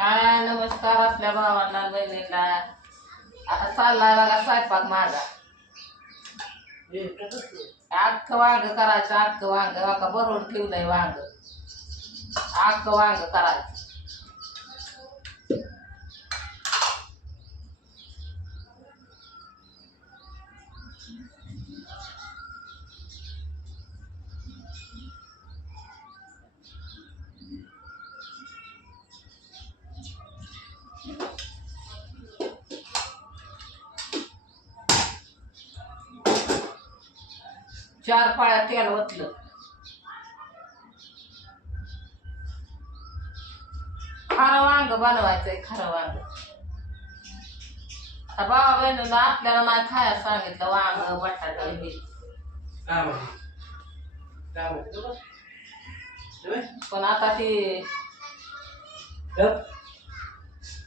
हा नमस्कार आपल्या भावांना बहिणीला आता चाललाय बघा स्वयंपाक माझा. अख्खं वांग करायचं अख्खं वांग. बरोबर भरून ठेवलंय वांग. अख्खं वांग करायचं. चार पाळ्या तेल ओतलं. खारं वांग बनवायचंय खरं वांग. बाबा बहिणीला आपल्याला नाही खायला सांगितलं वांग बटाटा हे? पण आता ते.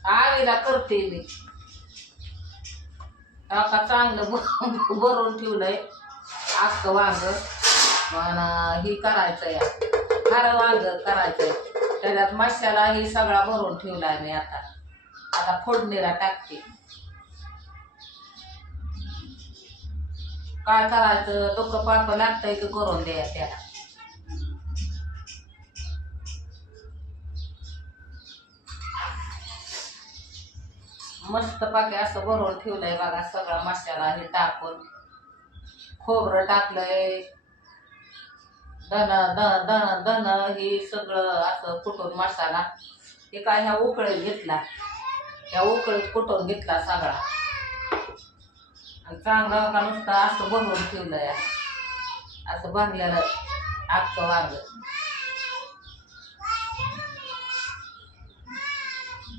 आवीला करते मी. आता चांगलं भरून ठेवलंय. अख्खं वांग. पण ही करायचं या खारं वांग करायचंय. त्याच्यात मसाला ही सगळा भरून ठेवलाय मी आता. आता फोडणीला टाकते. काय करायचं? डोकं पाप लागतंय की करून द्या त्याला. मस्त पाकी असं भरून ठेवलंय बघा सगळा मसाला हे टाकून. खोबरं टाकलंय. धन धन धन धन हे सगळं असं कुटून मसाला. हे काय ह्या उकळीत घेतला. ह्या उकळीत कुटून घेतला सगळा. आणि चांगला का नुसतं असं भरून ठेवलंय असं बांधलेलं आजचं वांग.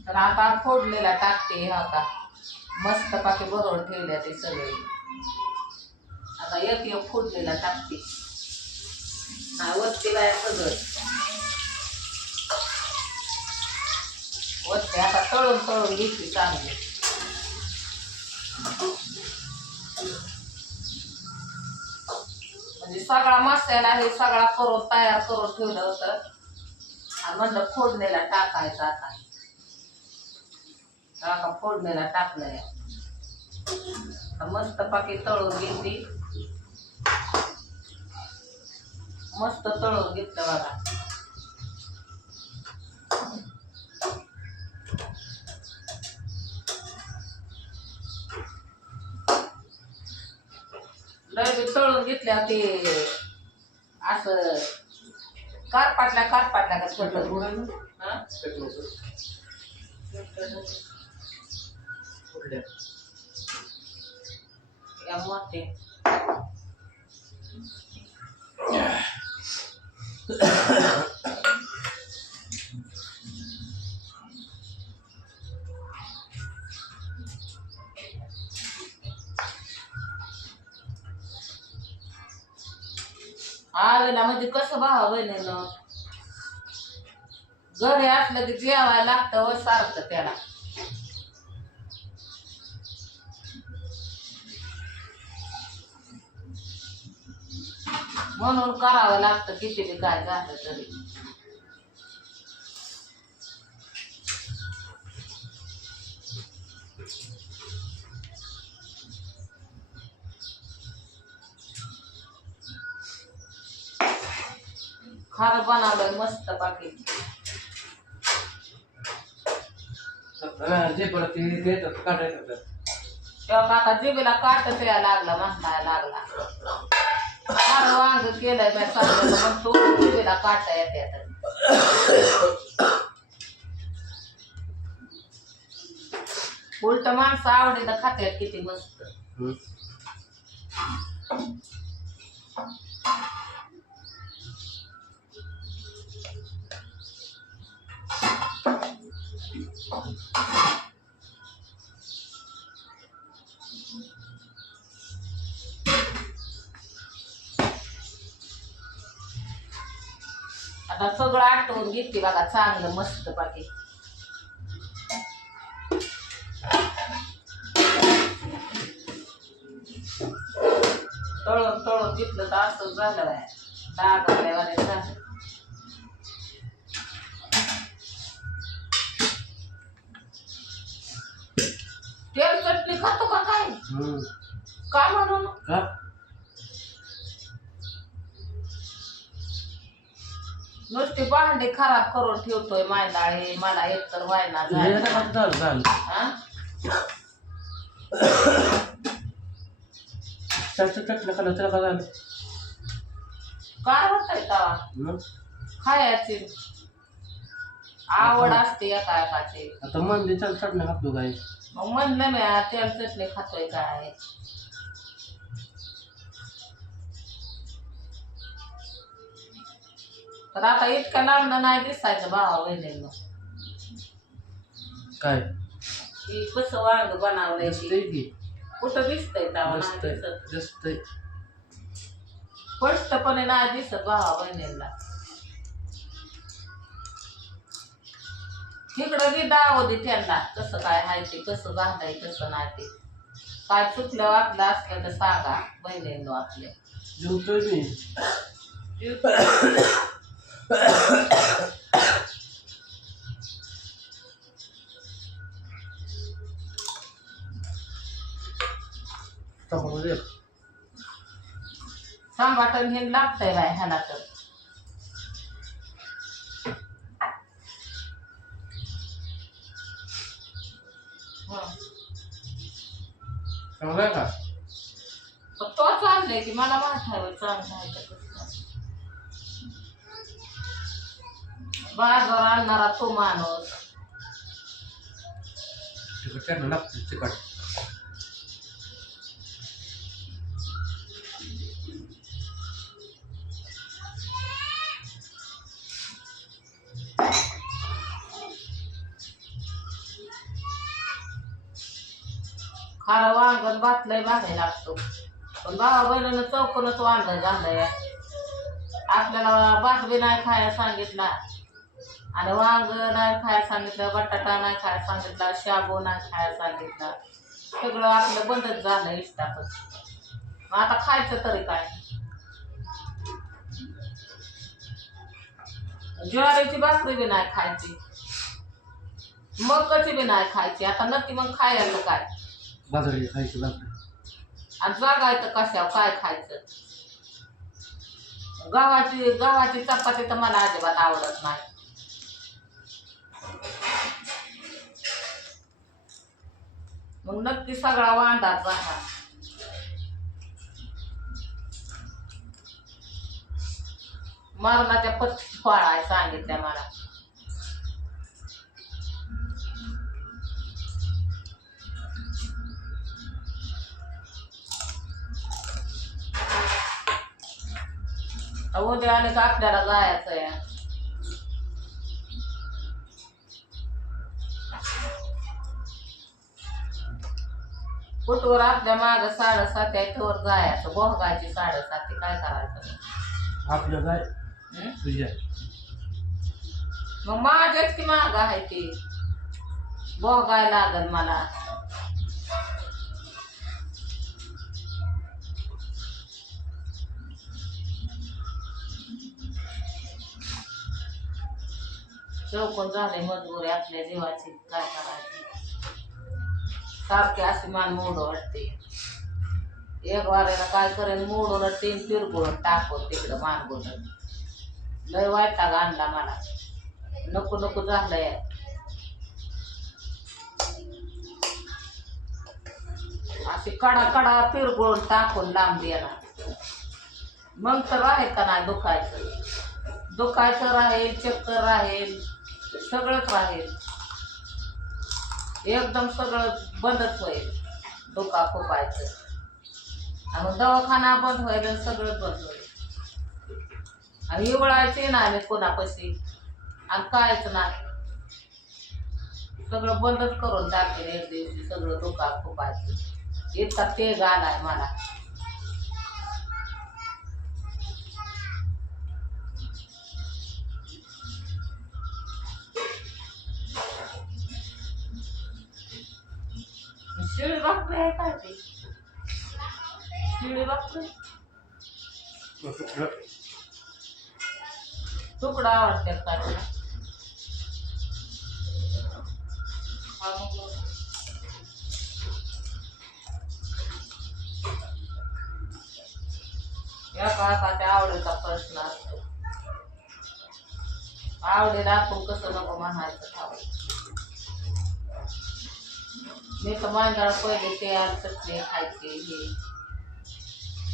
तर आता फोडलेला टाकते हा का मस्त पाकी बरोबर ठेवल्या ते सगळे. एक एक फोडलेला टाकते. हा वरतीला बाया सगळं वरती आता तळून तळून घेतली चांगली. म्हणजे सगळा मसाला हे सगळा करून तयार करून ठेवलं होतं. आणि म्हणलं फोडणीला टाकायचं आता. टाका फोडणीला टाकलंय. मस्त पाकी तळून घेतली. मस्त तळून घेतलं बघा. लय तळून घेतल्या ते असं कार पाटल्या का छोटं हा? पेट नको. मोठे आवेला म्हणजे कसं भावा बहिणीनं घरी असलं की जेवायला लागतं व सारखं त्याला. म्हणून करावं लागतं किती बी काय झालं तरी. खार बनवलंय मस्त बाकी जे परत ते काढायचं होतं. तेव्हा जिबीला लागला म्हणताय लागला खार वांग केलंय मी चांगलं मग तो जिबीला काटा येते आता. उलट माणसं आवडीनं खात्यात किती मस्त हम्म. आता सगळं आटवून घेते बघा चांगलं मस्त पाकी. तळून तळून घेतलं तर असं झालं आहे दहा आल्यावाने झालं. हम्म. का म्हणून का नुसती भांडी खराब करून ठेवतोय मायदाळे मला एकतर वायना हे. आता झालं झालं. हा? त्याचं चटलं खाल्लं त्याला का झालं? काय होतंय तवा मग खायची. आवड असते एका एकाची. आता मंदी चल चटण्या खातो काय मग म्हणलं मी तेल चटणी खातोय काय? तर आता इतकं लांब नाही दिसायचं भावा बहिणींना काय? की कसं वांग बनवलंय दिसतंय ते. की. कुठं दिसतंय तेव्हा नाही दिसत? दिसतंय. स्पष्टपणे नाही दिसत भावा बहिणींना इकडं बी दाव दे त्यांना. कसं काय आहे ते कसं झालंय कसं नाही ते. काय चुकलं वाटलं असलं तर सांगा बहिणींनो आपल्या जेवतोय मी. सांबाटन हे लागतंय बाय ह्याला तर. मला बाजार आणणारा तो माणूस तिकट चटणं लागतं तिकट वांगण लागतो. पण भावा बहिणीनं चौकनच झाला या आपल्याला बाटली नाही खायला सांगितला. आणि वांग नाही खायला सांगितलं बटाटा नाही खायला सांगितला शाबू नाही खायला सांगितला. सगळं आपलं बंदच झालं इष्टातच मग आता खायचं तरी काय? ज्वारीची भाकरी बी नाही खायची. मग कशी बी नाही खायची. आता नक्की मग खायचं काय? बाजरी खायची लागतं आणि जगायचं कशावर काय खायचं? गव्हाची गव्हाची चपाती तर मला अजिबात आवडत नाही. मग नक्की सगळा वांदाच झाला. मरणाच्या पत्ती फळाय सांगितल्या मला. उद्या आणि का आपल्याला जायचं आहे कुठवर आपल्या माग साडेसात आहे तोवर जायचं. बोहगाची साडेसात काय करायचं? आपल्या काय? हं? तुझ्या. मग माझ्याच की माग आहे ते. बोगाय लागल मला. चौकून झाले मजबुरी आपल्या जीवाची. काय करायची? सारखे अशी मान मोड वाटते. एक वाऱ्याला काय करेन? मोडून तीन तिरगुळून टाकून तिकडं मान लय वाईटाग आणला मला. नको नको झालंय. अशी कडा कडा पिरगुळून टाकून लांब येणार. मग तर आहे का नाही दुखायचं? दुखायचं राहील चक्कर राहील. सगळंच राहील एकदम सगळं बंदच होईल. डोका खोपायचं आणि दवाखाना बंद होईल आणि सगळं बंद होईल. आणि हिवळायचे ना आम्ही कोणापाशी? आणि कायच नाही. सगळं बंदच करून टाकेल एक दिवशी सगळं डोका खोपायचं इतका तेज आलाय मला. तुकडा या काळात आवडीचा प्रश्न असतो. आवडेल आपण कसं नको म्हणायचं? खावं मी तर मांदळ पहिले ते चटणी खायचे हे.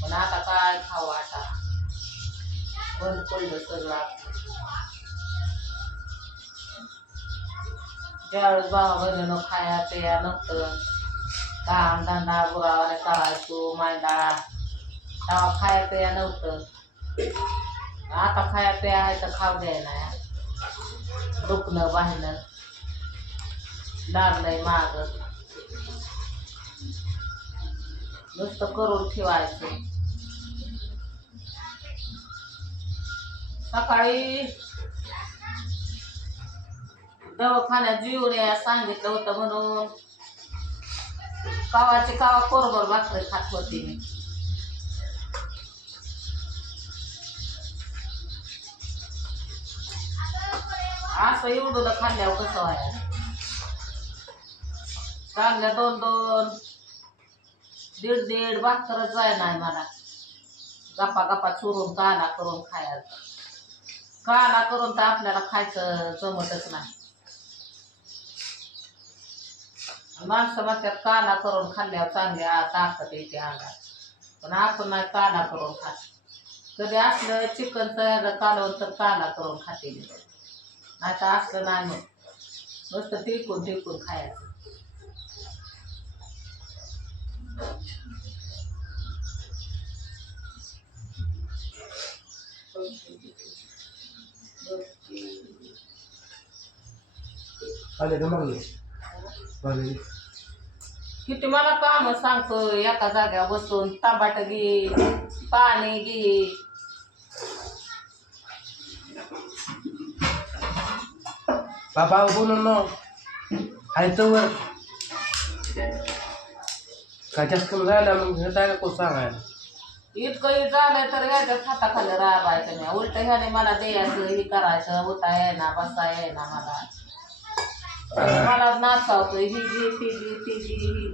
पण आता काय खावं आता? बंद पडलं सगळं ज्यावेळेस भावा बहिणीनं खाया पिया नव्हतं काम धंदा गुरावाने चालायचो मांडा तेव्हा खाया पिया नव्हतं. आता खाया पिया आहे तर खाऊ द्यायला दुखणं बाहेरनं लागलंय मागं. नुसतं करून ठेवायचं. सकाळी दवाखान्यात जीवन या सांगितलं होतं म्हणून. कावाची कावा कोरभर भाकरी खात होती मी. असं एवढं खाल्ल्यावर कसं व्हायचं? चांगल्या दोन दोन दीड दीड भाकरच जाय नाही मला. गप्पा गप्पा चोरून काला करून खायला. काला करून तर आपल्याला खायचं जमतच नाही. माणसं म्हणतात काला करून खाल्ल्यावर चांगल्या ताकद येते अंगात. पण आपण नाही काला करून खात. कधी असलं चिकन तयार कालवून तर काला करून खाते नाही तर असलं नाही मग. नुसतं टिकून टिकून खायचं. आले का मागले मागले किती मला काम सांगतो एका जाग्यावर बसून तांबाट घे पाणी घे. बाबा बोलून ना. आहे तर काय जास्त कमी झालं मग हे काय कोण सांगायला. इतकं झालंय तर ह्याच्यात हाताखाली राबायचं नाही. उलट ह्याने मला द्यायचं हे करायचं उठा येईना बसा येईना मला. मला नाचावतोय ही घे ती घे ती ही